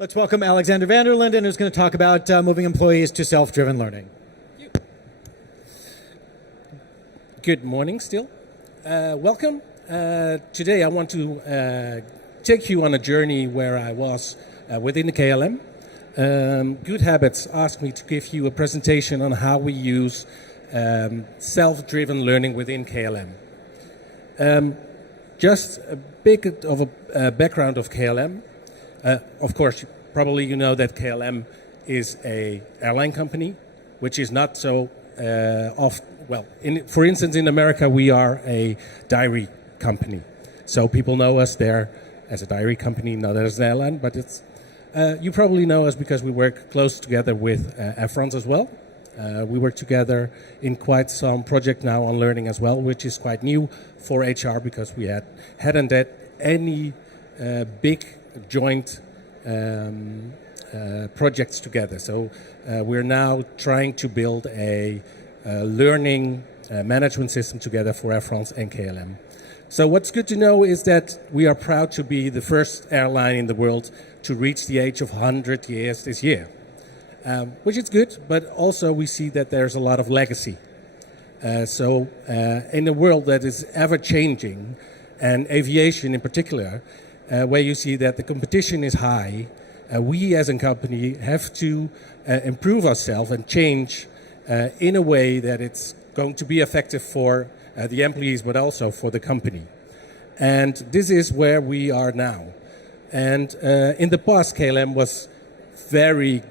Let's welcome Alexander Vanderlinden, who's going to talk about moving employees to self-driven learning. Good morning still. Welcome. Today I want to take you on a journey where I was within the KLM. Good Habits asked me to give you a presentation on how we use self-driven learning within KLM. Just a bit of a background of KLM. Of course, probably you know that KLM is an airline company, which is not so for instance, in America, we are a dairy company. So people know us there as a dairy company, not as an airline, but it's you probably know us because we work close together with Air France as well. We work together in quite some project now on learning as well, which is quite new for HR because we hadn't had any big joint projects together. So we're now trying to build a learning management system together for Air France and KLM. So what's good to know is that we are proud to be the first airline in the world to reach the age of 100 years this year, which is good, but also we see that there's a lot of legacy. So in a world that is ever changing, and aviation in particular, where you see that the competition is high, we as a company have to improve ourselves and change in a way that it's going to be effective for the employees, but also for the company. And this is where we are now. And in the past, KLM was very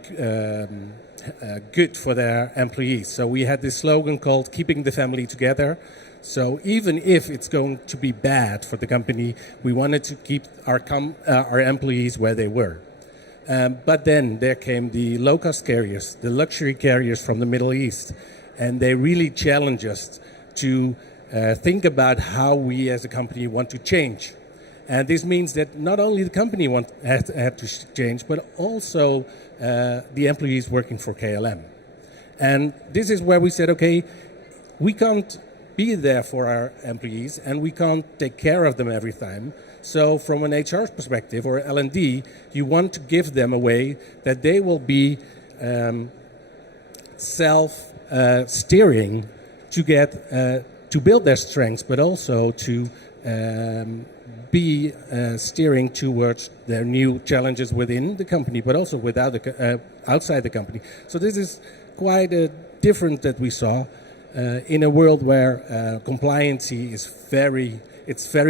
good for their employees. So we had this slogan called "Keeping the Family Together." So even if it's going to be bad for the company, we wanted to keep our employees where they were. But then there came the low-cost carriers, the luxury carriers from the Middle East, and they really challenged us to think about how we as a company want to change. And this means that not only the company had to change, but also the employees working for KLM. And this is where we said, okay, we can't be there for our employees and we can't take care of them every time. So from an HR perspective or L&D, you want to give them a way that they will be self-steering to get to build their strengths, but also to be steering towards their new challenges within the company, but also outside the company. So this is quite a different that we saw in a world where compliancy is very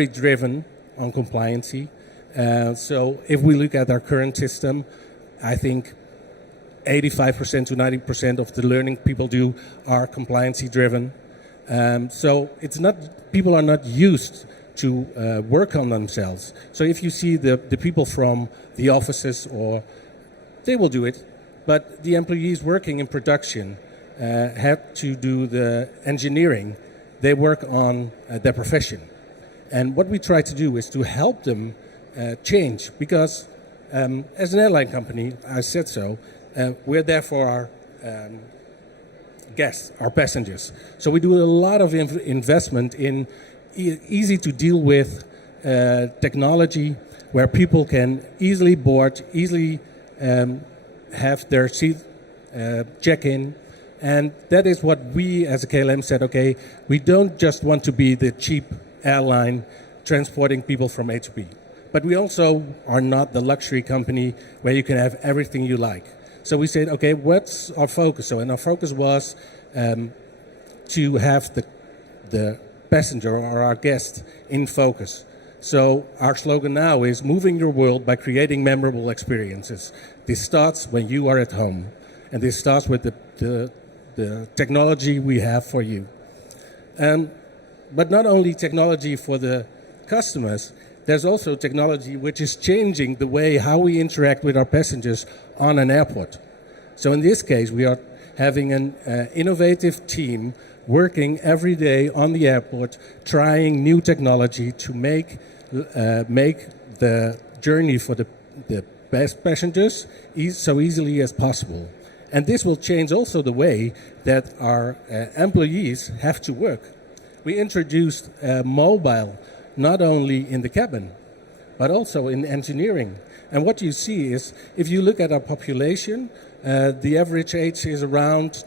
driven on compliancy. So if we look at our current system, I think 85% to 90% of the learning people do are compliancy driven. So people are not used to work on themselves. So if you see the people from the offices, they will do it, but the employees working in production have to do the engineering. They work on their profession. And what we try to do is to help them change, because as an airline company, I said so, we're there for our guests, our passengers. So we do a lot of investment in easy to deal with technology where people can easily board, easily have their seat check-in. And that is what we as a KLM said, okay, we don't just want to be the cheap airline transporting people from A to B, but we also are not the luxury company where you can have everything you like. So we said, okay, what's our focus? So, and our focus was to have the passenger or our guest in focus. So our slogan now is moving your world by creating memorable experiences. This starts when you are at home, and this starts with the technology we have for you. But not only technology for the customers, there's also technology which is changing the way how we interact with our passengers on an airport. So in this case, we are having an innovative team working every day on the airport, trying new technology to make the journey for the best passengers so easily as possible. And this will change also the way that our employees have to work. We introduced mobile not only in the cabin, but also in engineering. And what you see is, if you look at our population, the average age is around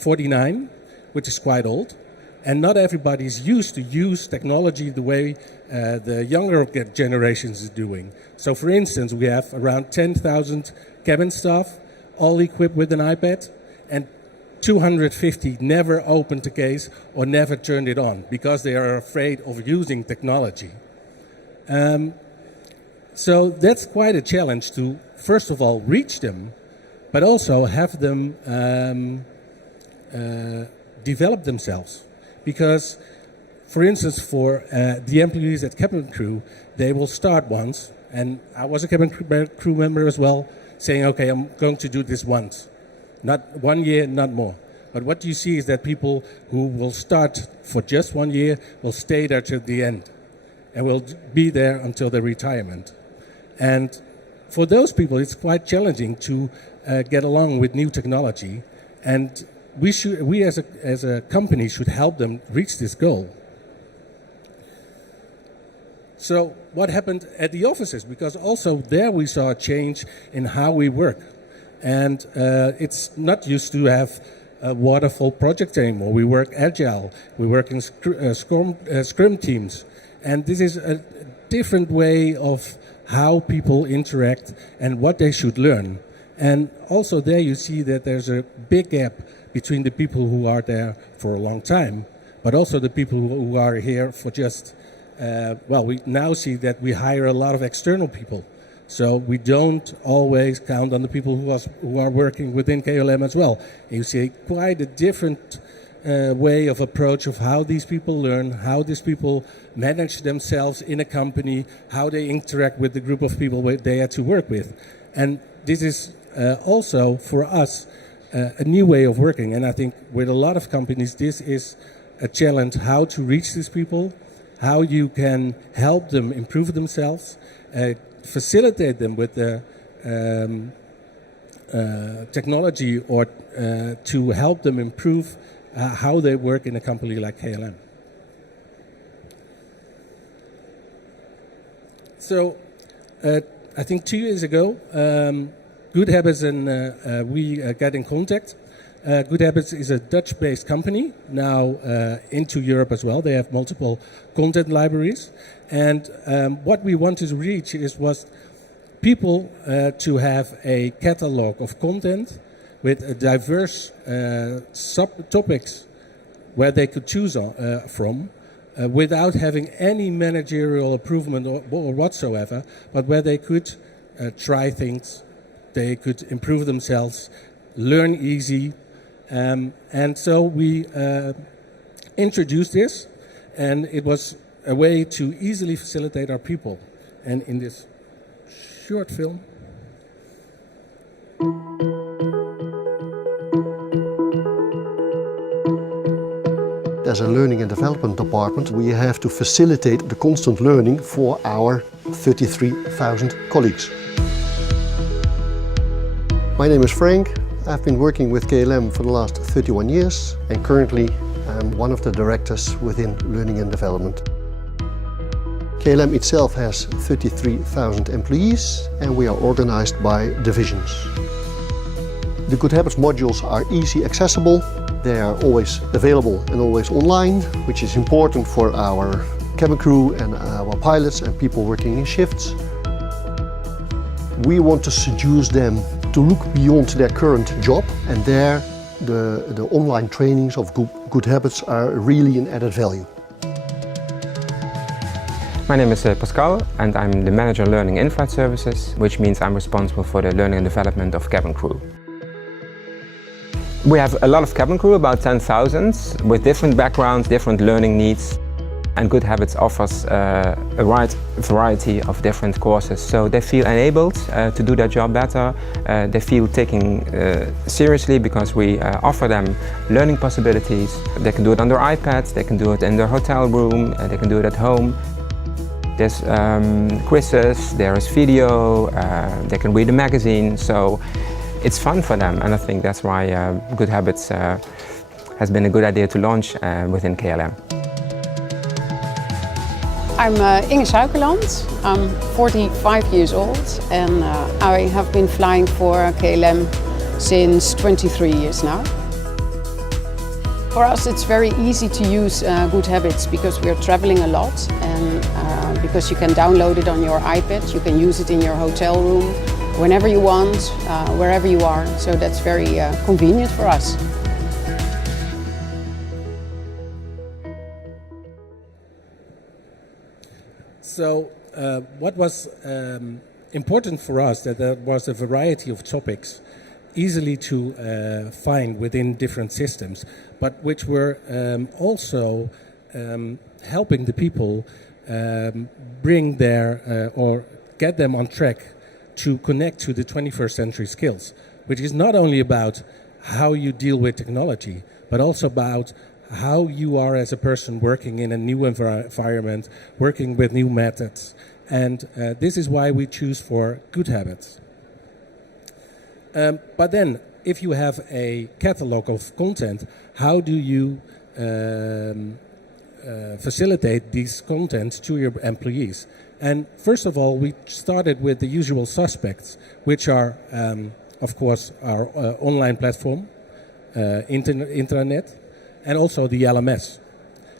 49, which is quite old. And not everybody is used to use technology the way the younger generations is doing. So for instance, we have around 10,000 cabin staff, all equipped with an iPad, and 250 never opened the case or never turned it on because they are afraid of using technology. So that's quite a challenge to, first of all, reach them, but also have them develop themselves. Because, for instance, for the employees at cabin crew, they will start once, and I was a cabin crew member as well, saying, okay, I'm going to do this once. Not 1 year, not more. But what you see is that people who will start for just 1 year will stay there till the end and will be there until their retirement. And for those people, it's quite challenging to get along with new technology. And we as a company should help them reach this goal. So what happened at the offices? Because also there we saw a change in how we work. And it's not used to have waterfall projects anymore. We work agile. We work in scrum teams. And this is a different way of how people interact and what they should learn. And also there you see that there's a big gap between the people who are there for a long time, but also the people who are here for just, we now see that we hire a lot of external people. So we don't always count on the people who are working within KLM as well. And you see quite a different way of approach of how these people learn, how these people manage themselves in a company, how they interact with the group of people they had to work with. And this is also for us a new way of working. And I think with a lot of companies, this is a challenge, how to reach these people, how you can help them improve themselves, facilitate them with the technology or to help them improve how they work in a company like KLM. So I think 2 years ago, Good Habits and we got in contact. Good Habits is a Dutch-based company, now into Europe as well. They have multiple content libraries. And what we wanted to reach was people to have a catalog of content with a diverse subtopics where they could choose from without having any managerial improvement or whatsoever, but where they could try things, they could improve themselves, learn easy. And so we introduced this, and it was a way to easily facilitate our people. And in this short film, as a learning and development department, we have to facilitate the constant learning for our 33,000 colleagues. My name is Frank. I've been working with KLM for the last 31 years, and currently I'm one of the directors within learning and development. KLM itself has 33,000 employees, and we are organized by divisions. The Good Habits modules are easy accessible. They are always available and always online, which is important for our cabin crew and our pilots and people working in shifts. We want to seduce them to look beyond their current job, and there the online trainings of Good Habits are really an added value. My name is Pascal, and I'm the Manager Learning In-Flight Services, which means I'm responsible for the learning and development of cabin crew. We have a lot of cabin crew, about 10,000, with different backgrounds, different learning needs. And Good Habits offers a wide variety of different courses, so they feel enabled to do their job better. They feel taken seriously because we offer them learning possibilities. They can do it on their iPads, they can do it in their hotel room, they can do it at home. There's quizzes, there is video, they can read a magazine, so it's fun for them, and I think that's why Good Habits has been a good idea to launch within KLM. I'm Inge Suikerland. I'm 45 years old and I have been flying for KLM since 23 years now. For us it's very easy to use Good Habits because we are traveling a lot and because you can download it on your iPad, you can use it in your hotel room whenever you want, wherever you are. So that's very convenient for us. So what was important for us, that there was a variety of topics easily to find within different systems, but which were also helping the people bring their or get them on track to connect to the 21st century skills, which is not only about how you deal with technology, but also about how you are as a person working in a new environment, working with new methods. And this is why we choose for Good Habits. But then, if you have a catalog of content, how do you facilitate these contents to your employees? And first of all, we started with the usual suspects, which are, of course, our online platform, intranet, and also the LMS.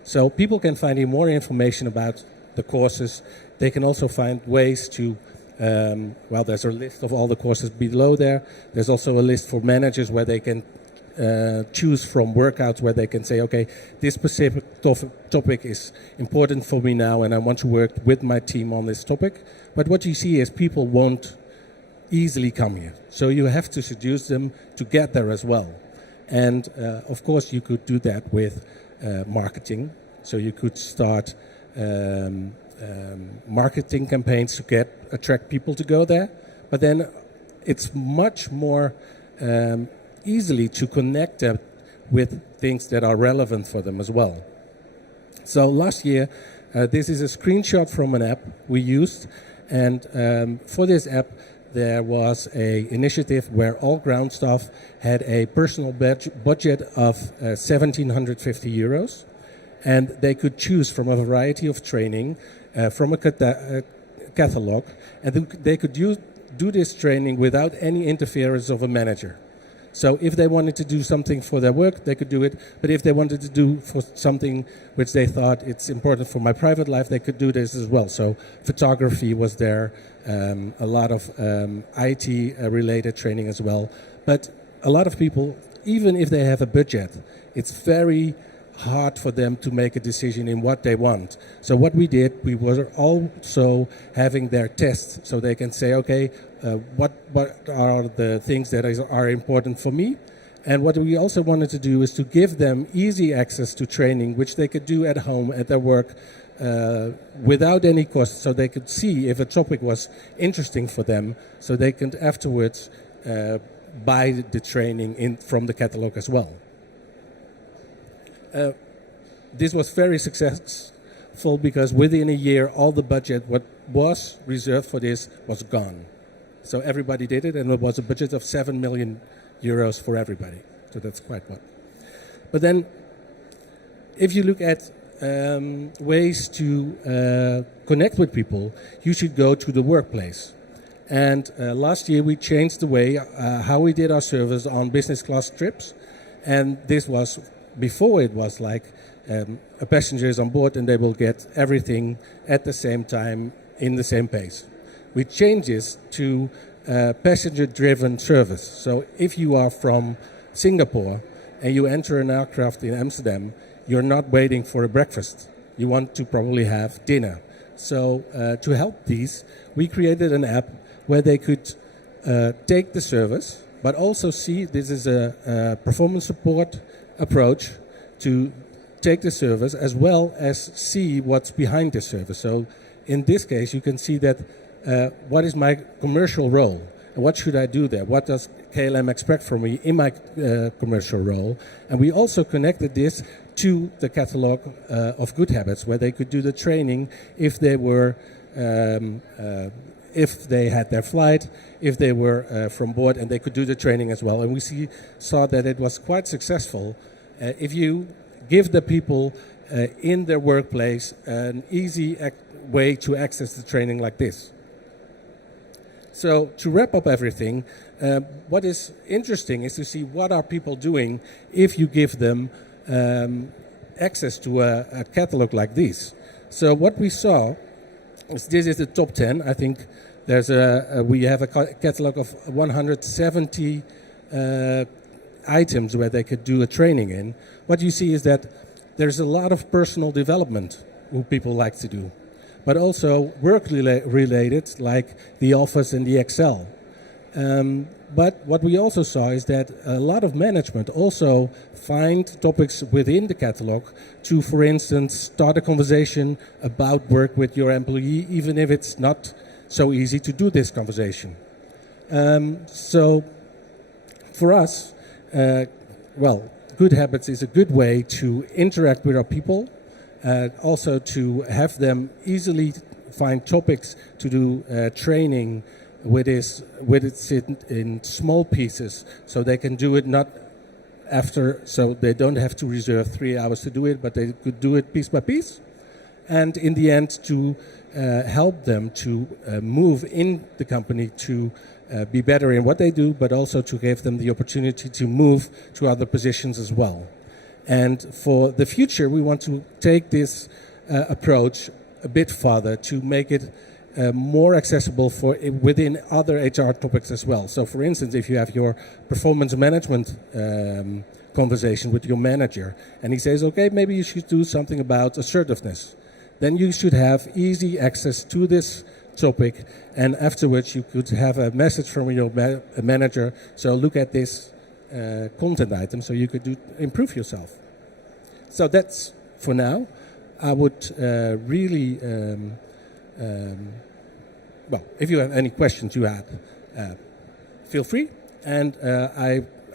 So people can find more information about the courses. They can also find ways to, well, there's a list of all the courses below there. There's also a list for managers where they can choose from workouts where they can say, okay, this specific topic is important for me now and I want to work with my team on this topic. But what you see is people won't easily come here. So you have to seduce them to get there as well. And of course you could do that with marketing. So you could start marketing campaigns to attract people to go there. But then it's much more easily to connect them with things that are relevant for them as well. So last year, this is a screenshot from an app we used, and for this app there was an initiative where all ground staff had a personal budget of 1,750 euros, and they could choose from a variety of training from a catalog, and they could do this training without any interference of a manager. So if they wanted to do something for their work, they could do it. But if they wanted to do for something which they thought it's important for my private life, they could do this as well. So photography was there, a lot of IT-related training as well. But a lot of people, even if they have a budget, it's very hard for them to make a decision in what they want. So what we did, we were also having their tests, so they can say, okay, what are the things that are important for me? And what we also wanted to do is to give them easy access to training, which they could do at home, at their work, without any cost, so they could see if a topic was interesting for them, so they could afterwards buy the training from the catalog as well. This was very successful because within a year all the budget what was reserved for this was gone. So everybody did it, and it was a budget of 7 million euros for everybody. So that's quite what. But then if you look at ways to connect with people, you should go to the workplace. And last year we changed the way how we did our service on business class trips, and this was before it was like a passenger is on board and they will get everything at the same time in the same pace. We changed this to passenger-driven service. So if you are from Singapore and you enter an aircraft in Amsterdam, you're not waiting for a breakfast. You want to probably have dinner. So to help these, we created an app where they could take the service, but also see this is a performance support approach to take the service as well as see what's behind the service. So in this case, you can see that what is my commercial role? What should I do there? What does KLM expect from me in my commercial role? And we also connected this to the catalog of Good Habits, where they could do the training if they were, if they had their flight, if they were from board, and they could do the training as well. And we saw that it was quite successful. If you give the people in their workplace an easy way to access the training like this. So to wrap up everything, what is interesting is to see what are people doing if you give them access to a catalog like this. So what we saw is this is the top 10. I think there's we have a catalog of 170 items where they could do a training in. What you see is that there's a lot of personal development who people like to do, but also work-related, like the Office and the Excel. But what we also saw is that a lot of management also find topics within the catalog to, for instance, start a conversation about work with your employee, even if it's not so easy to do this conversation. So for us, well, Good Habits is a good way to interact with our people, also to have them easily find topics to do training with it in small pieces, so they can do it not after, so they don't have to reserve 3 hours to do it, but they could do it piece by piece. And in the end, to help them to move in the company to be better in what they do, but also to give them the opportunity to move to other positions as well. And for the future, we want to take this approach a bit further to make it more accessible for within other HR topics as well. So for instance, if you have your performance management conversation with your manager and he says, okay, maybe you should do something about assertiveness, then you should have easy access to this topic, and afterwards you could have a message from your manager, so look at this content item so you could improve yourself. So that's for now. I would really well, if you have any questions you have, feel free. And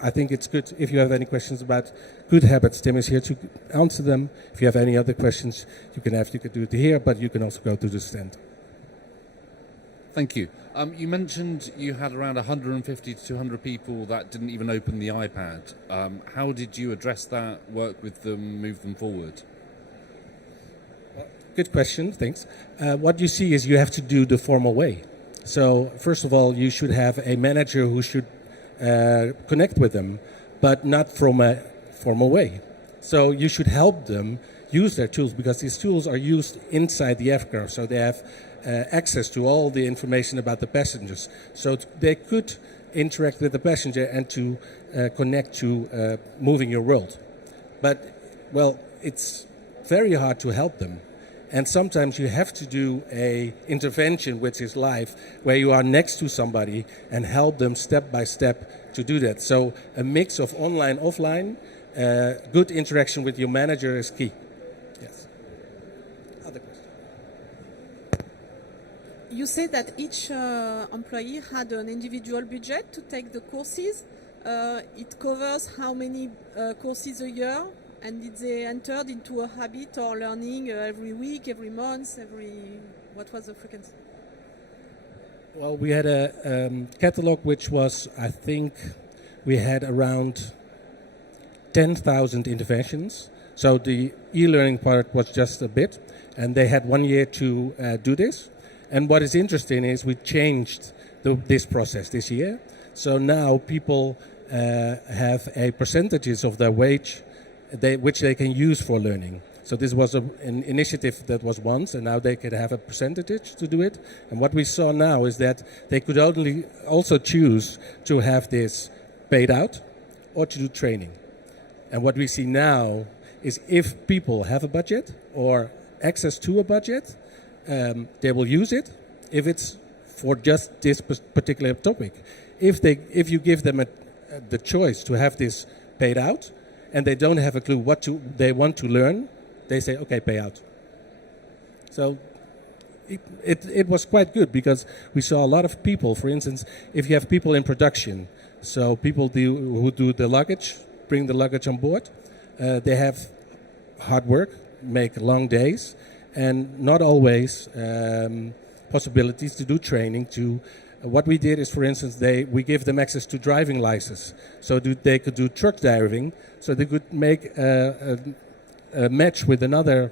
I think it's good if you have any questions about Good Habits. Tim is here to answer them. If you have any other questions, you could do it here, but you can also go to the stand. Thank you. You mentioned you had around 150 to 200 people that didn't even open the iPad. How did you address that, work with them, move them forward? Good question, thanks. What you see is you have to do the formal way. So first of all, you should have a manager who should connect with them, but not from a formal way. So you should help them use their tools, because these tools are used inside the aircraft, so they have access to all the information about the passengers. So they could interact with the passenger and to connect to moving your world. But, well, it's very hard to help them. And sometimes you have to do a intervention which is live, where you are next to somebody and help them step by step to do that. So a mix of online, offline, good interaction with your manager is key. Yes. Other questions? You said that each employee had an individual budget to take the courses. It covers how many courses a year? And did they enter into a habit or learning every week, every month, what was the frequency? Well, we had a catalog which was, I think, we had around 10,000 interventions. So the e-learning part was just a bit, and they had 1 year to do this. And what is interesting is we changed this process this year. So now people have a percentages of their wage which they can use for learning. So this was an initiative that was once, and now they could have a percentage to do it. And what we saw now is that they could also choose to have this paid out or to do training. And what we see now is if people have a budget or access to a budget, they will use it if it's for just this particular topic. If you give them the choice to have this paid out, and they don't have a clue what they want to learn, they say, okay, pay out. So it was quite good, because we saw a lot of people, for instance, if you have people in production, so people who do the luggage, bring the luggage on board, they have hard work, make long days, and not always possibilities to do training. What we did is, for instance, we give them access to driving license, so they could do truck driving, so they could make a match with another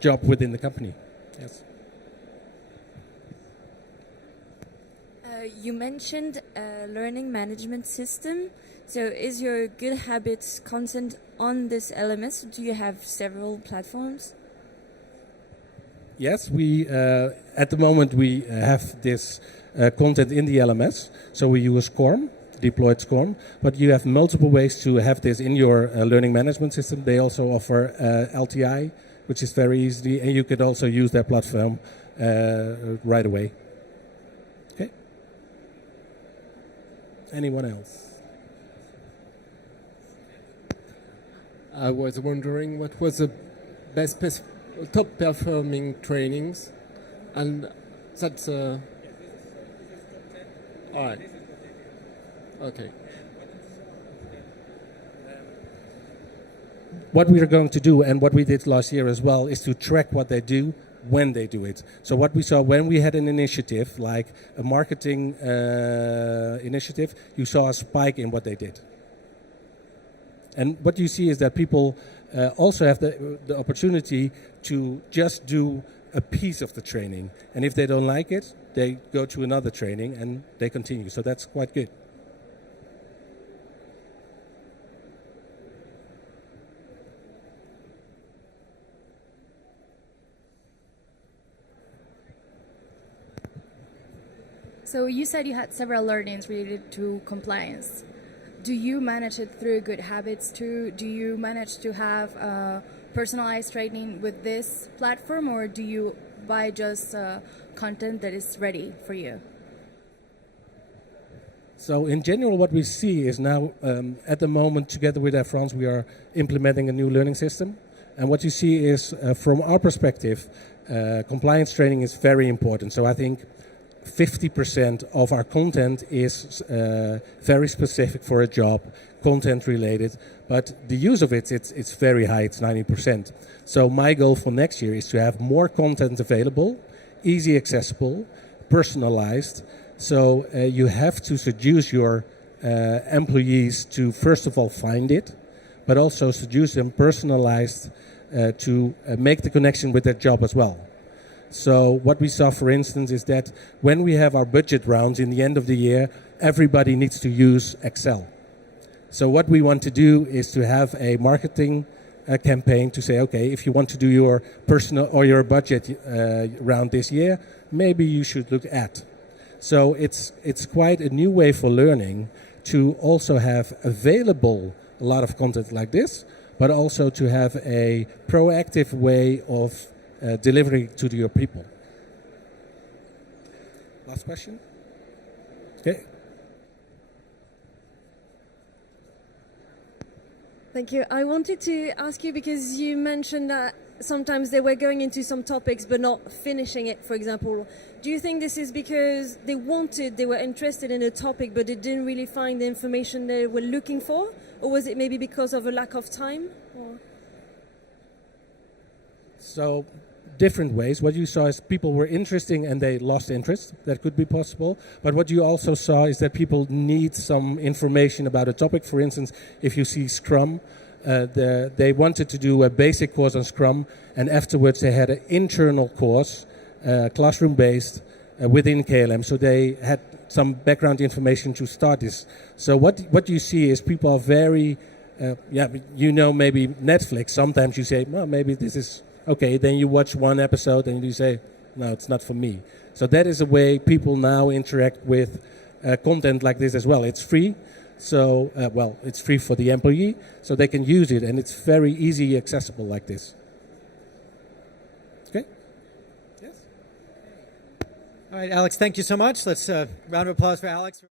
job within the company. Yes. You mentioned a learning management system. So is your good habits content on this LMS? Do you have several platforms? Yes, we at the moment we have this content in the LMS. So we use SCORM, deployed SCORM, but you have multiple ways to have this in your learning management system. They also offer LTI, which is very easy, and you could also use their platform right away. Okay. Anyone else? I was wondering what was the best top performing trainings, and that's all right. Okay. What we are going to do, and what we did last year as well, is to track what they do when they do it. So what we saw when we had an initiative, like a marketing initiative, you saw a spike in what they did. And what you see is that people also have the opportunity to just do a piece of the training. And if they don't like it, they go to another training and they continue. So that's quite good. So you said you had several learnings related to compliance. Do you manage it through good habits too? Do you manage to have personalized training with this platform, or do you buy just content that is ready for you? So in general, what we see is now, at the moment, together with Air France, we are implementing a new learning system. And what you see is, from our perspective, compliance training is very important. So I think 50% of our content is very specific for a job, content related, but the use of it's very high, it's 90%. So my goal for next year is to have more content available, easy accessible, personalized. So you have to seduce your employees to first of all find it, but also seduce them personalized to make the connection with their job as well. So what we saw, for instance, is that when we have our budget rounds in the end of the year, everybody needs to use Excel. So what we want to do is to have a marketing campaign to say, okay, if you want to do your personal or your budget round this year, maybe you should look at. So it's quite a new way for learning to also have available a lot of content like this, but also to have a proactive way of delivering to your people. Last question? Okay. Thank you. I wanted to ask you, because you mentioned that sometimes they were going into some topics but not finishing it, for example. Do you think this is because they were interested in a topic but they didn't really find the information they were looking for? Or was it maybe because of a lack of time? Or? So, different ways. What you saw is people were interesting and they lost interest. That could be possible. But what you also saw is that people need some information about a topic. For instance, if you see Scrum, they wanted to do a basic course on Scrum, and afterwards they had an internal course, classroom-based, within KLM. So they had some background information to start this. So what you see is people are very, maybe Netflix. Sometimes you say, well, maybe this is okay, then you watch one episode and you say, no, it's not for me. So that is a way people now interact with content like this as well. It's free, so, it's free for the employee, so they can use it, and it's very easy accessible like this. Okay? Yes? All right, Alex, thank you so much. Let's round of applause for Alex.